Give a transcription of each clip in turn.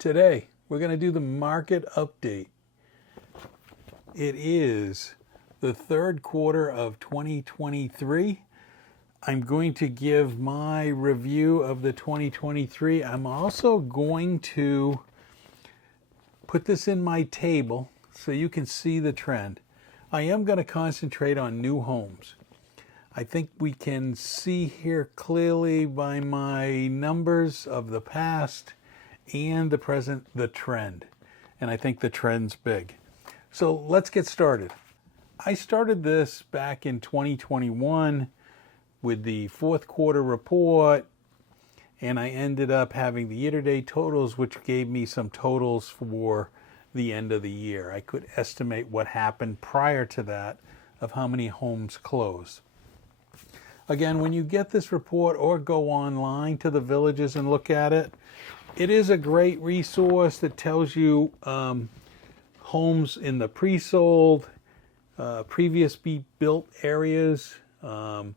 Today, we're going to do the market update. It is the third quarter of 2023. I'm going to give my review of the 2023. I'm also going to put this in my table so you can see the trend. I am going to concentrate on new homes. I think we can see here clearly by my numbers of the past and the present, the trend. And I think the trend's big. So let's get started. I started this back in 2021 with the fourth quarter report, and I ended up having the year-to-date totals, which gave me some totals for the end of the year. I could estimate what happened prior to that of how many homes closed. Again, when you get this report or go online to the villages and look at it, it is a great resource that tells you homes in the pre-sold, previously built areas. But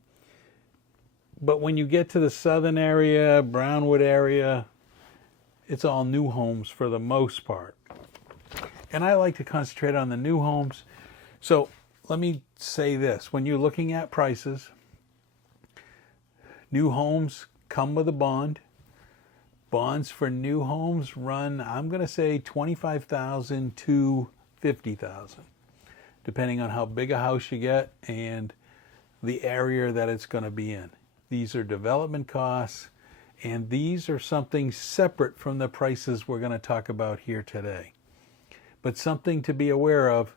when you get to the southern area, Brownwood area, it's all new homes for the most part. And I like to concentrate on the new homes. So let me say this. When you're looking at prices, new homes come with a bond. Bonds for new homes run, I'm going to say $25,000 to $50,000, depending on how big a house you get and the area that it's going to be in. These are development costs, and these are something separate from the prices we're going to talk about here today. But something to be aware of,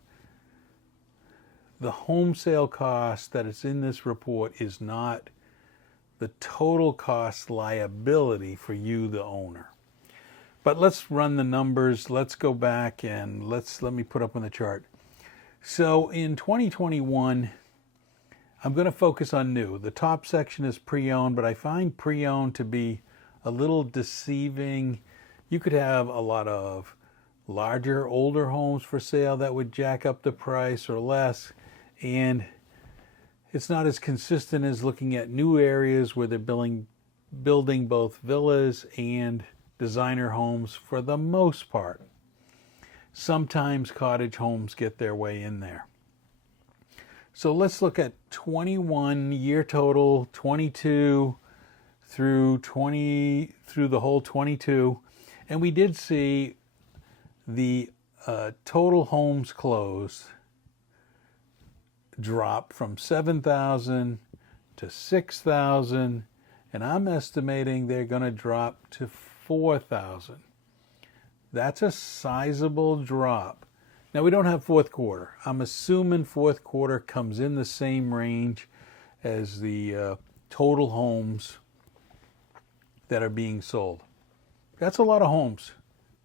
the home sale cost that is in this report is not the total cost liability for you, the owner. But let's run the numbers. Let's go back and let me put up on the chart. So in 2021, I'm going to focus on new. The top section is pre-owned, but I find pre-owned to be a little deceiving. You could have a lot of larger, older homes for sale that would jack up the price or less, and it's not as consistent as looking at new areas where they're building both villas and designer homes for the most part. Sometimes cottage homes get their way in there. So let's look at 21 year total, 22 through the whole 22. And we did see the total homes closed drop from 7,000 to 6,000, and I'm estimating they're going to drop to 4,000. That's a sizable drop. Now, we don't have fourth quarter. I'm assuming fourth quarter comes in the same range as the total homes that are being sold. That's a lot of homes.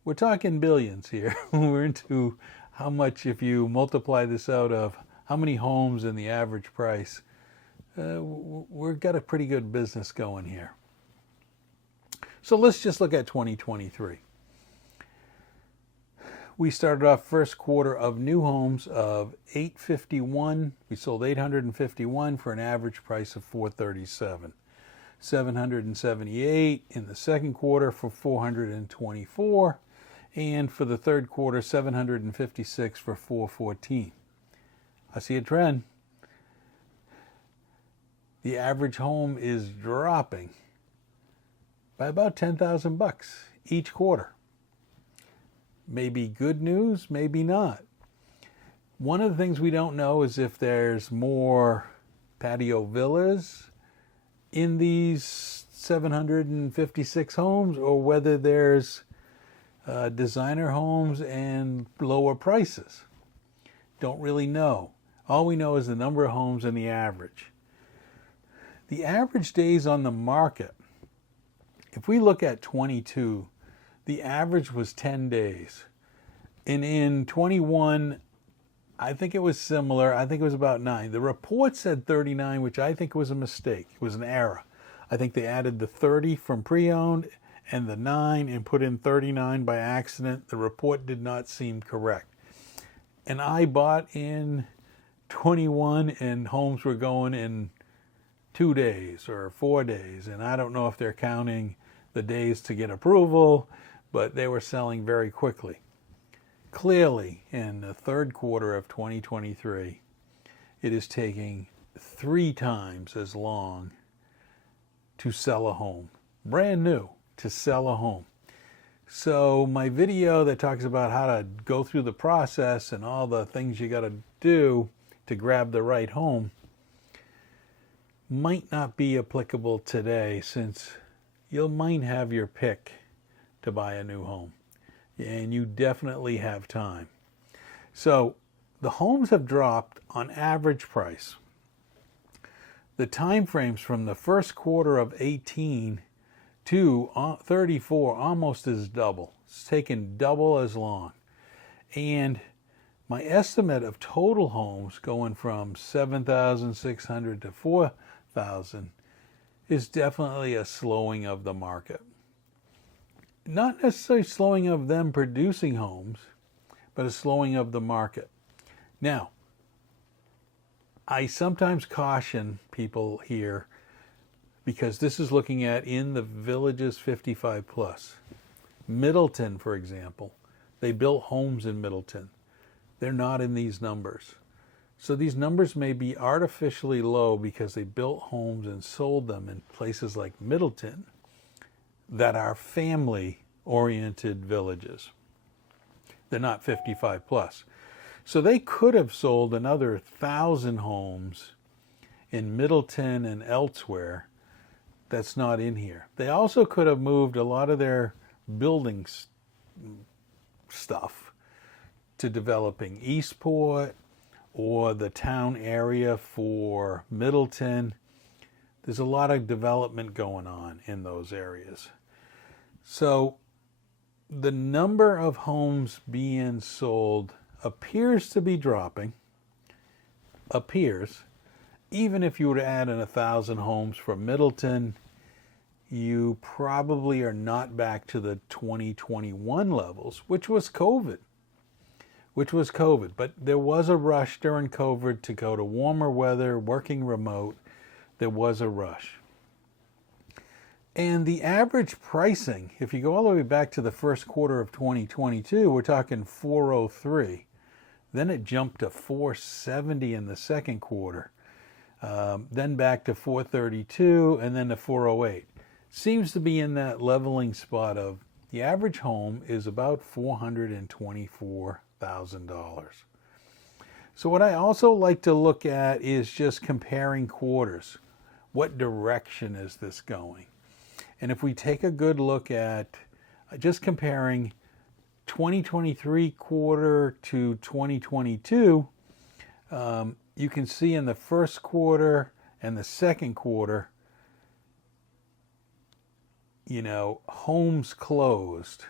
We're talking billions here. We're into how much, if you multiply this out of how many homes and the average price, we've got a pretty good business going here. So let's just look at 2023. We started off first quarter of new homes of 851. We sold 851 for an average price of $437. 778 in the second quarter for 424, and for the third quarter 756 for 414. I see a trend. The average home is dropping by about $10,000 each quarter. Maybe good news, maybe not. One of the things we don't know is if there's more patio villas in these 756 homes, or whether there's designer homes and lower prices. Don't really know. All we know is the number of homes and the average. The average days on the market, if we look at 22, the average was 10 days. And in 21, I think it was similar. I think it was about 9. The report said 39, which I think was a mistake. It was an error. I think they added the 30 from pre-owned and the 9 and put in 39 by accident. The report did not seem correct. And I bought in 21 and homes were going in 2 days or 4 days. And I don't know if they're counting the days to get approval, but they were selling very quickly. Clearly, in the third quarter of 2023, it is taking 3 times as long to sell a home, brand new, to sell a home. So my video that talks about how to go through the process and all the things you got to do to grab the right home might not be applicable today, since you might have your pick to buy a new home, and you definitely have time. So the homes have dropped on average price. The time frames from the first quarter of 18 to 34 almost is double. It's taken double as long. And my estimate of total homes going from 7,600 to 4,000 is definitely a slowing of the market. Not necessarily slowing of them producing homes, but a slowing of the market. Now, I sometimes caution people here, because this is looking at in the villages 55 plus. Middleton, for example, they built homes in Middleton. They're not in these numbers. So these numbers may be artificially low because they built homes and sold them in places like Middleton that are family-oriented villages. They're not 55 plus. So they could have sold another 1,000 homes in Middleton and elsewhere that's not in here. They also could have moved a lot of their building stuff to developing Eastport or the town area for Middleton. There's a lot of development going on in those areas. So the number of homes being sold appears to be dropping. Appears. Even if you were to add in 1,000 homes from Middleton, you probably are not back to the 2021 levels, which was COVID. But there was a rush during COVID to go to warmer weather, working remote. There was a rush. And the average pricing, if you go all the way back to the first quarter of 2022, we're talking 403. Then it jumped to 470 in the second quarter. Then back to 432, and then to 408. Seems to be in that leveling spot of the average home is about $424,000. So what I also like to look at is just comparing quarters. What direction is this going? And if we take a good look at just comparing 2023 quarter to 2022, you can see in the first quarter and the second quarter, homes closed.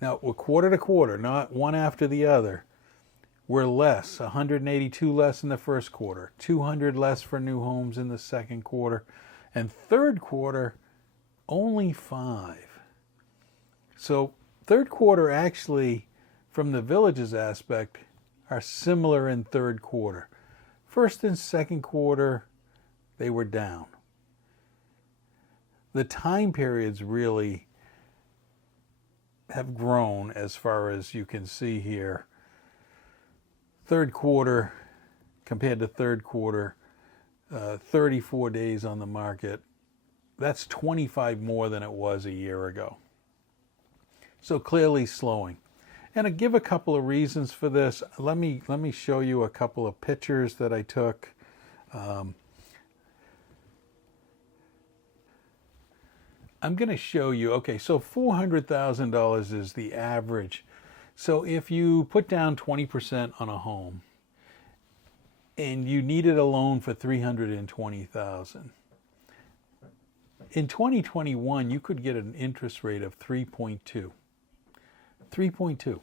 Now, we're quarter to quarter, not one after the other. We're less, 182 less in the first quarter, 200 less for new homes in the second quarter, and third quarter, only 5. So third quarter actually, from the villages aspect, are similar in third quarter. First and second quarter, they were down. The time periods really have grown, as far as you can see here. Third quarter compared to third quarter, 34 days on the market. That's 25 more than it was a year ago. So clearly slowing. And I give a couple of reasons for this. Let me show you a couple of pictures that I took. I'm going to show you, okay, so $400,000 is the average. So if you put down 20% on a home and you needed a loan for $320,000, in 2021 you could get an interest rate of 3.2. 3.2.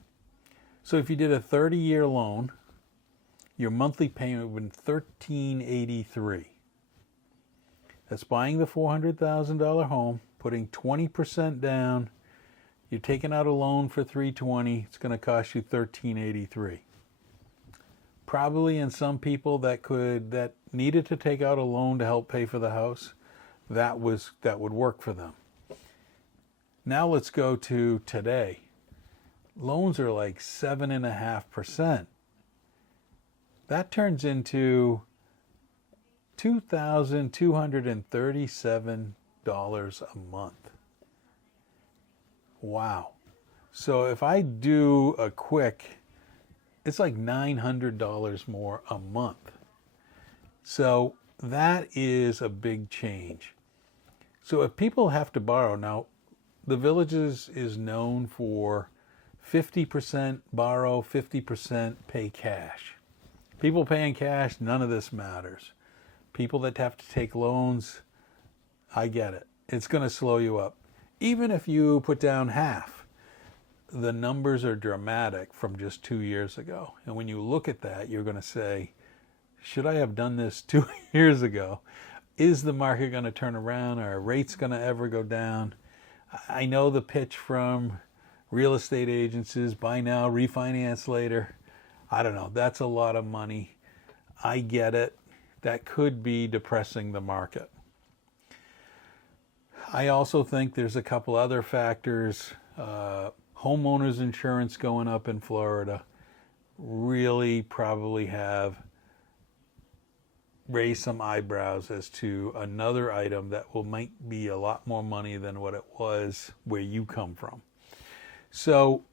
So if you did a 30-year loan, your monthly payment would be $1,383. That's buying the $400,000 home, putting 20% down. You're taking out a loan for $320. It's going to cost you $1,383. Probably in some people that needed to take out a loan to help pay for the house, that would work for them. Now let's go to today. Loans are like 7.5%. That turns into $2,237 a month. Wow. So if I do a quick, it's like $900 more a month. So that is a big change. So if people have to borrow, now the Villages is known for 50% borrow, 50% pay cash. People paying cash, none of this matters. People that have to take loans, I get it. It's going to slow you up. Even if you put down half, the numbers are dramatic from just 2 years ago. And when you look at that, you're going to say, should I have done this 2 years ago? Is the market going to turn around? Are rates going to ever go down? I know the pitch from real estate agents is buy now, refinance later. I don't know. That's a lot of money. I get it. That could be depressing the market. I also think there's a couple other factors. Homeowners insurance going up in Florida really probably have raised some eyebrows as to another item that might be a lot more money than what it was where you come from. So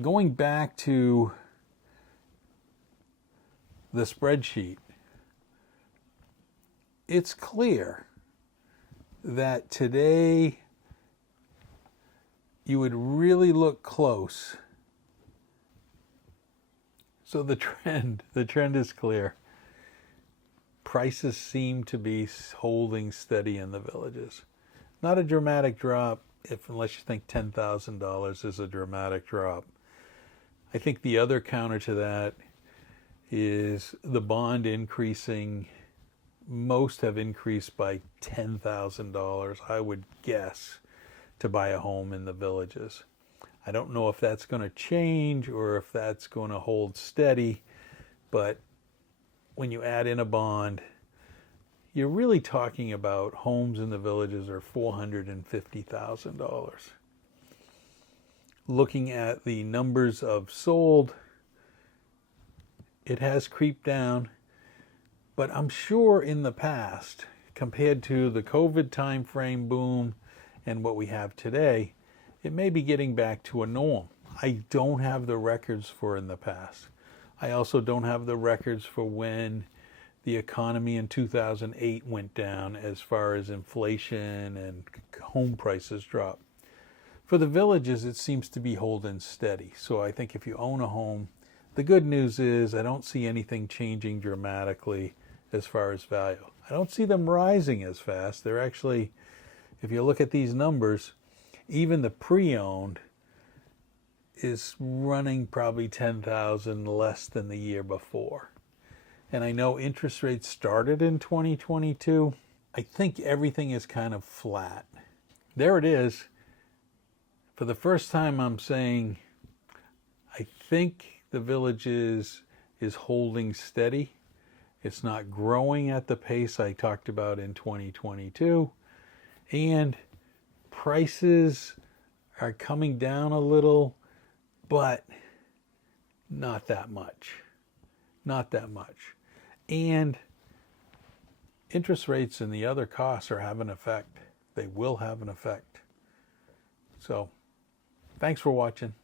going back to the spreadsheet, it's clear that today you would really look close. So the trend is clear. Prices seem to be holding steady in the Villages. Not a dramatic drop, unless you think $10,000 is a dramatic drop. I think the other counter to that is the bond increasing. Most have increased by $10,000, I would guess, to buy a home in the Villages. I don't know if that's going to change or if that's going to hold steady, but when you add in a bond, you're really talking about homes in the Villages are $450,000. Looking at the numbers of sold, it has creeped down. But I'm sure in the past, compared to the COVID timeframe boom and what we have today, it may be getting back to a norm. I don't have the records for in the past. I also don't have the records for when the economy in 2008 went down as far as inflation and home prices dropped. For the Villages, it seems to be holding steady. So I think if you own a home, the good news is I don't see anything changing dramatically as far as value. I don't see them rising as fast. They're actually, if you look at these numbers, even the pre-owned is running probably $10,000 less than the year before. And I know interest rates started in 2022. I think everything is kind of flat. There it is. For the first time, I'm saying I think the Villages is holding steady. It's not growing at the pace I talked about in 2022. And prices are coming down a little, but not that much. Not that much. And interest rates and the other costs are having an effect. They will have an effect. So, thanks for watching.